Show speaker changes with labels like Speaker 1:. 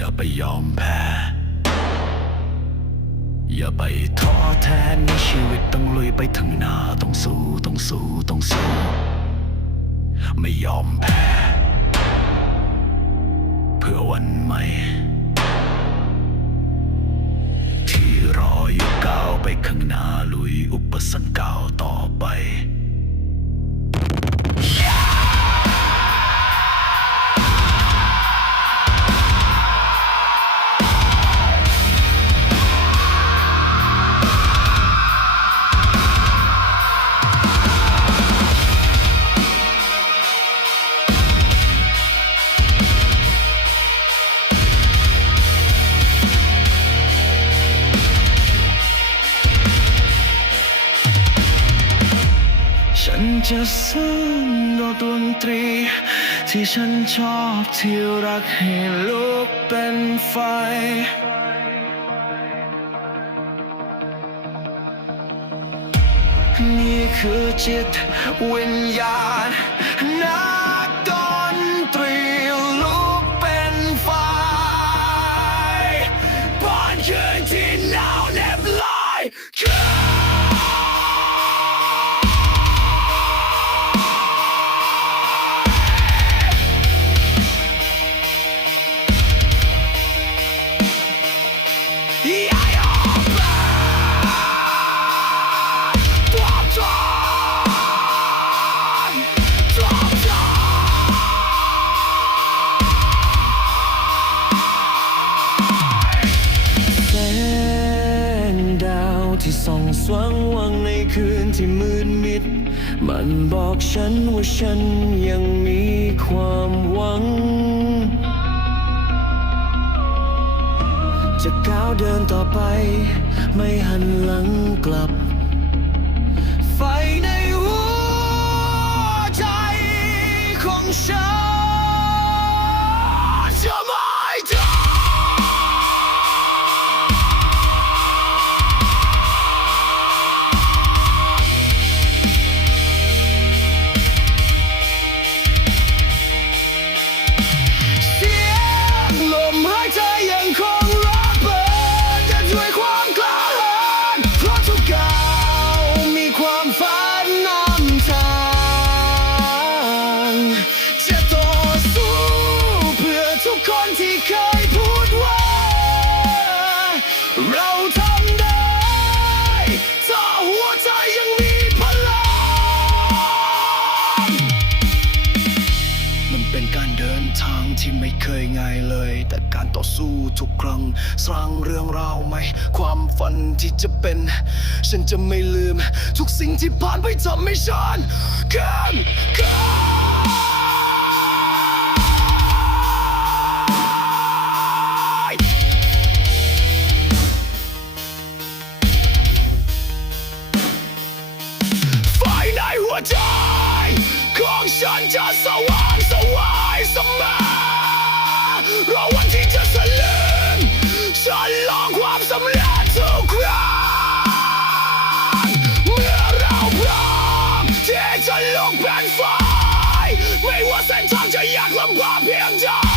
Speaker 1: อย่าไปยอมแพ้ อย่าไปท้อแท้ในชีวิตต้องลุยไปถึงหน้าต้องสู้ต้องสู้ต้องสู้ ไม่ยอมแพ้ เพื่อวันใหม่ ที่รออยู่ก้าวไปข้างหน้าลุยอุปสรรคก้าวต่อไป ฉันจะสู้กับดนตรี ที่ฉันชอบที่รักให้ลุกเป็นไฟ นี่คือจิตวิญญาณนักดนตรีลุกเป็นไฟบ้านคืนที่หนาวเหน็บลาย ที่มืดมิด มันบอกฉันว่าฉันยังมีความหวัง จะก้าวเดินต่อไป ไม่หันหลังกลับ ไฟในหัวใจของฉัน ฝัน ทางที่ไม่เคยง่ายเลย แต่การต่อสู้ทุกครั้ง สร้างเรื่องราวใหม่ความฝันที่จะเป็น ฉันจะไม่ลืม ทุกสิ่งที่ผ่านไปทำให้ฉันเข้มแข็งไฟในหัวใจของฉันจะส สมารอวันที่จะสลืมฉันลองความสำเร็จทุกครั้งเมื่อเราพร้อมที่จะลุกเป็นไฟไม่ว่าเส้นทางจะยากลำบากเพียงใด